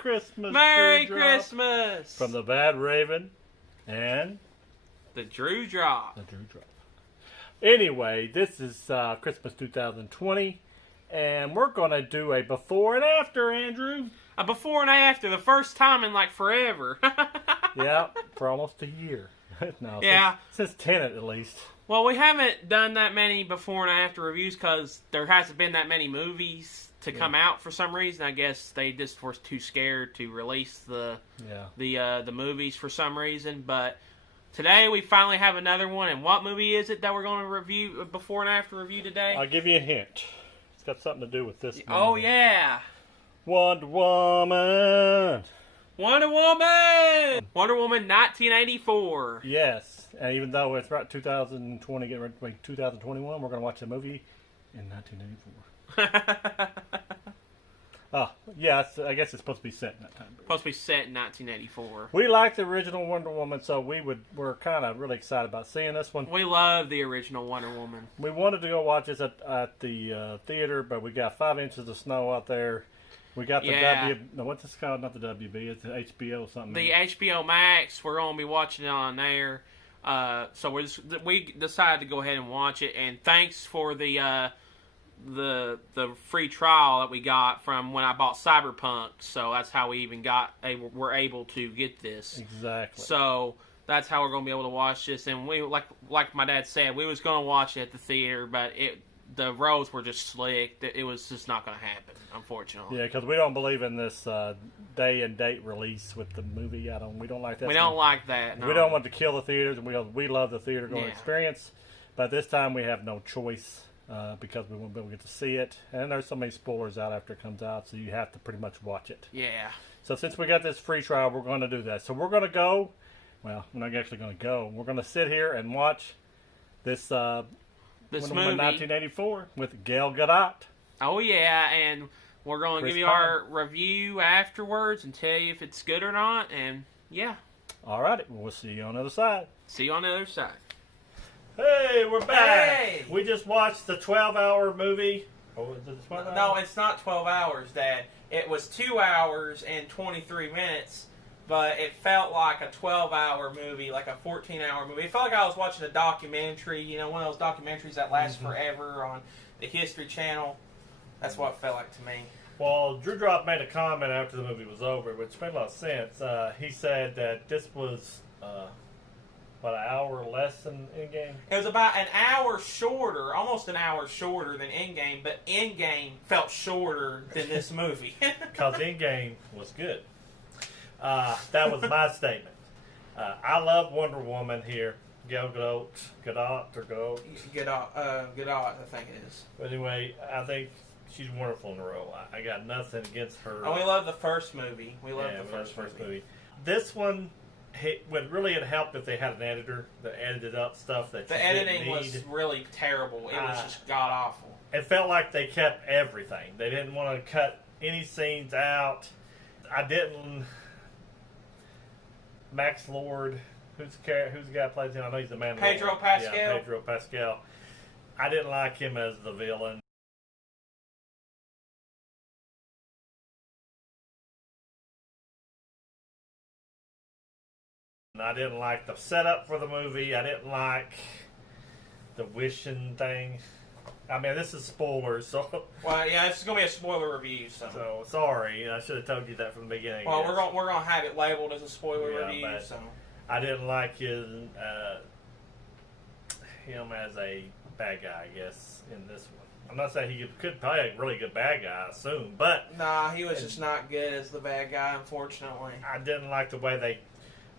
Christmas, Merry Drew Drop. Christmas! From the Bad Raven and the Drew Drop. the Drew Drop. Anyway, this is Christmas 2020, and we're going to do a before and after, Andrew. A before and after, the first time in like forever. Yeah, for almost a year. No, Yeah. since Tenet at least. Well, we haven't done that many before and after reviews because there hasn't been that many movies to come out for some reason. I guess they just were too scared to release the movies for some reason. But today we finally have another one. And what movie is it that we're going to review before and after review today? I'll give you a hint. It's got something to do with this movie. Oh yeah, Wonder Woman. Wonder Woman. Wonder Woman 1984. Yes, and even though it's about 2020, getting ready to make 2021, we're going to watch a movie in 1984. Oh, yeah, I guess it's supposed to be set in that time period. Supposed to be set in 1984. We like the original Wonder Woman, so we're kind of really excited about seeing this one. We love the original Wonder Woman. We wanted to go watch this at the theater, but we got 5 inches of snow out there. We got the what's this called? Not the WB, it's the HBO something. The HBO Max. We're going to be watching it on there. So we decided to go ahead and watch it. And thanks for the free trial that we got from when I bought Cyberpunk. So that's how we even were able to get this. Exactly. So that's how we're going to be able to watch this. And we like my dad said, we was going to watch it at the theater, but the roads were just slick. It was just not going to happen, unfortunately. Yeah, because we don't believe in this day and date release with the movie. We don't like that. We don't like that. No. We don't want to kill the theaters, and we love the theater going experience. But this time we have no choice because we won't be able to get to see it. And there's so many spoilers out after it comes out, so you have to pretty much watch it. Yeah. So since we got this free trial, we're going to do that. So we're going to go. Well, we're not actually going to go. We're going to sit here and watch this movie, 1984 with Gal Gadot. Oh yeah, and we're going to give you our review afterwards and tell you if it's good or not. And yeah. All right, we'll see you on the other side. See you on the other side. Hey, we're back. Hey! We just watched the 12-hour movie. Oh, is it 12 hours? No, it's not 12 hours, Dad. It was 2 hours and 23 minutes, but it felt like a 12-hour movie, like a 14-hour movie. It felt like I was watching a documentary, one of those documentaries that last forever on the History Channel. That's what it felt like to me. Well, Drew Drop made a comment after the movie was over, which made a lot of sense. He said that this was, about an hour less than Endgame. It was about an hour shorter, almost an hour shorter than Endgame, but Endgame felt shorter than this movie. Because Endgame was good. That was my statement. I love Wonder Woman here. Gal Gadot, I think it is. But anyway, I think she's wonderful in the role. I got nothing against her. Oh, we love the first movie. We love the first movie. This one would really have helped if they had an editor that edited up stuff that the editing was really terrible. It was just god awful. It felt like they kept everything. They didn't want to cut any scenes out. I didn't. Max Lord, who's the guy who plays him? I know he's the man. Pedro Pascal. Yeah, Pedro Pascal. I didn't like him as the villain. I didn't like the setup for the movie. I didn't like the wishing thing. I mean, this is spoilers, so. Well, yeah, this is gonna be a spoiler review, so sorry, I should have told you that from the beginning. Well, we're gonna have it labeled as a spoiler review, so. I didn't like him as a bad guy, I guess, in this one. I'm not saying he could play a really good bad guy, I assume, but. Nah, he was just not good as the bad guy, unfortunately. I didn't like the way they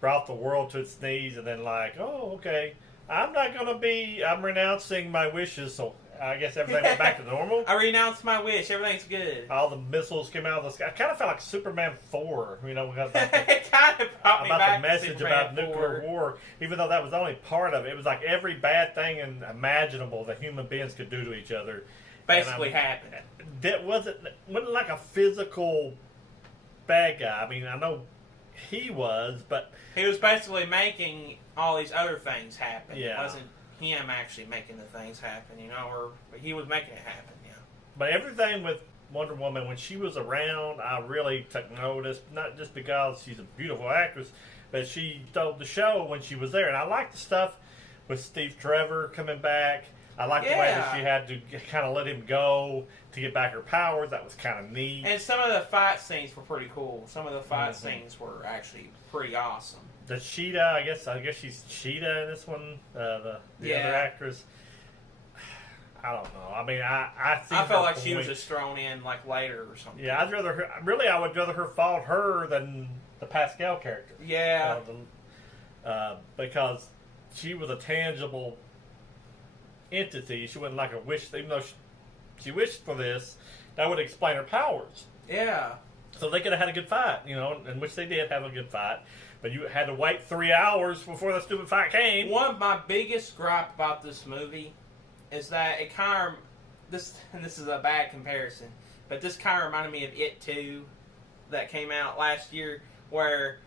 brought the world to its knees and then oh, okay, I'm renouncing my wishes, so I guess everything went back to normal. I renounced my wish, everything's good. All the missiles came out of the sky. I kind of felt like Superman 4, because it kind of brought me back the message to Superman about nuclear war, even though that was only part of it. It was like every bad thing imaginable that human beings could do to each other. Basically happened. That wasn't like a physical bad guy. I mean, I know he was, but he was basically making all these other things happen. Yeah. It wasn't him actually making the things happen, or he was making it happen, yeah. But everything with Wonder Woman, when she was around, I really took notice. Not just because she's a beautiful actress, but she stole the show when she was there. And I like the stuff with Steve Trevor coming back. I like the way that she had to kind of let him go to get back her powers. That was kind of neat. And some of the fight scenes were pretty cool. Some of the fight scenes were actually pretty awesome. The Cheetah, I guess she's Cheetah in this one. The other actress. I don't know. I mean, I felt like she was just thrown in like later or something. Yeah, I would rather her fought her than the Pascal character. Yeah. Because she was a tangible entity. She wasn't like a wish. Even though she wished for this, that would explain her powers. Yeah. So they could have had a good fight, in which they did have a good fight. But you had to wait 3 hours before the stupid fight came. One of my biggest gripe about this movie is that it kind of this is a bad comparison, but this kind of reminded me of It 2 that came out last year, where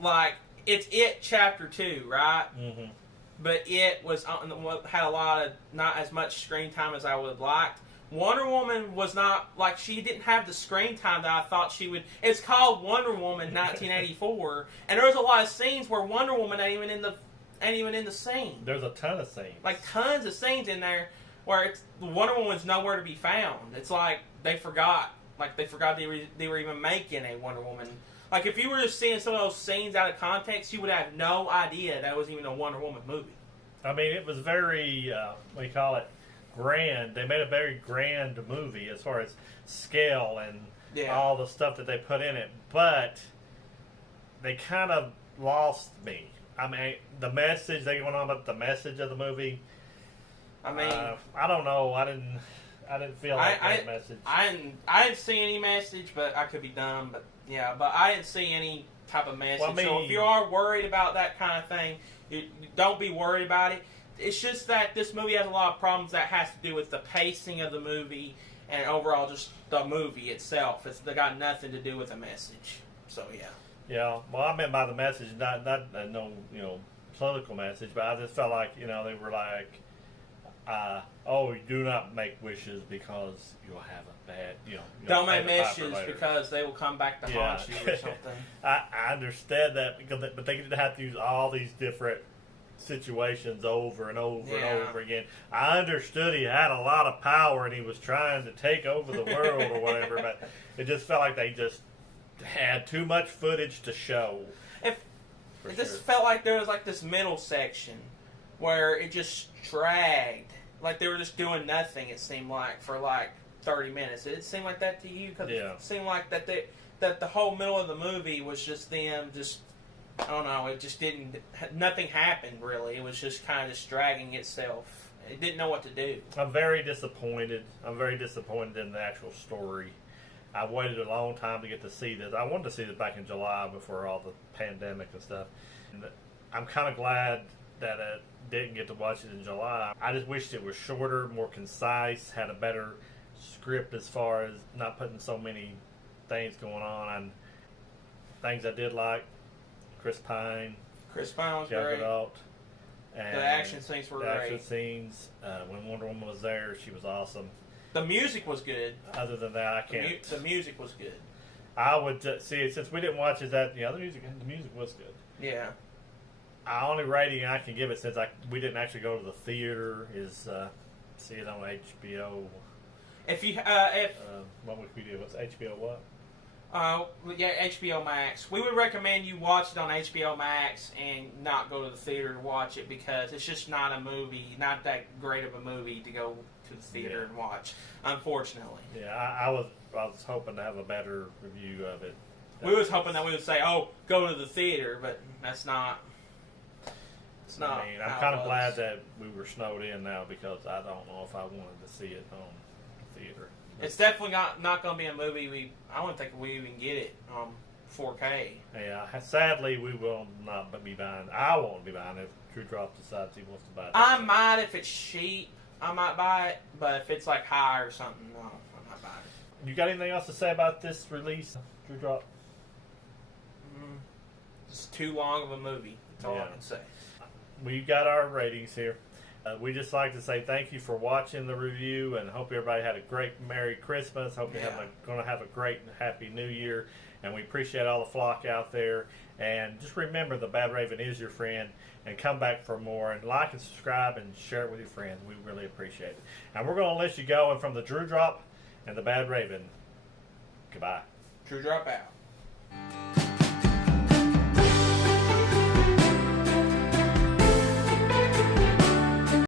like it's It Chapter 2, right? Mm-hmm. But it had a lot of not as much screen time as I would have liked. Wonder Woman was not like she didn't have the screen time that I thought she would. It's called Wonder Woman 1984, and there was a lot of scenes where Wonder Woman ain't even in the scene. There's a ton of scenes. Like tons of scenes in there where Wonder Woman's nowhere to be found. It's like they forgot. Like they forgot they were even making a Wonder Woman. Like if you were just seeing some of those scenes out of context, you would have no idea that was even a Wonder Woman movie. I mean, it was very grand. They made a very grand movie as far as scale and all the stuff that they put in it. But they kind of lost me. I mean, the message they went on about the message of the movie. I mean, I don't know. I didn't feel like that message. I didn't see any message, but I could be dumb. But yeah, but I didn't see any type of message. Well, I mean, so if you are worried about that kind of thing, you don't be worried about it. It's just that this movie has a lot of problems that has to do with the pacing of the movie and overall just the movie itself. They got nothing to do with the message. So yeah. Yeah, well, I meant by the message, not no political message, but I just felt like they were like, you do not make wishes because you'll have a bad don't make wishes because they will come back to haunt you or something. I understand that but they didn't have to use all these different situations over and over and over again. I understood he had a lot of power and he was trying to take over the world or whatever, but it just felt like they just had too much footage to show. This felt like there was like this middle section where it just dragged. Like they were just doing nothing, it seemed like, for like 30 minutes. Did it seem like that to you? Because it seemed like that the whole middle of the movie was just them just, I don't know, it just nothing happened really. It was just kind of just dragging itself. It didn't know what to do. I'm very disappointed. in the actual story. I waited a long time to get to see this. I wanted to see this back in July before all the pandemic and stuff. And I'm kind of glad that I didn't get to watch it in July. I just wished it was shorter, more concise, had a better script as far as not putting so many things going on. And things I did like, Chris Pine was great. Gadot, and the action scenes were great. The action scenes, when Wonder Woman was there, she was awesome. The music was good. Other than that, I can't. The music was good. I would see, since we didn't watch it, the music was good. Yeah. The only rating I can give it, since we didn't actually go to the theater, is see it on HBO. If what would we do? What's HBO what? HBO Max. We would recommend you watch it on HBO Max and not go to the theater to watch it because it's just not a movie, not that great of a movie to go to the theater and watch, unfortunately. Yeah, I was hoping to have a better review of it. We was hoping that we would say, go to the theater, but that's not. It's not. I mean, I'm kind of glad that we were snowed in now because I don't know if I wanted to see it on theater. It's definitely not going to be a movie I don't think we even get it on 4K. Yeah, sadly we will not be buying. I won't be buying it if Drew Drop decides he wants to buy it. I might if it's cheap. I might buy it, but if it's like high or something, no, I'm not buying it. You got anything else to say about this release, Drew Drop? It's too long of a movie. That's all I can say. We got our ratings here. We just like to say thank you for watching the review, and hope everybody had a great Merry Christmas. Hope you're going to have a great and Happy New Year, and we appreciate all the flock out there. And just remember, the Bad Raven is your friend, and come back for more, and like and subscribe and share it with your friends. We really appreciate it. And we're going to let you go, and from the Drew Drop and the Bad Raven, goodbye. Drew Drop out.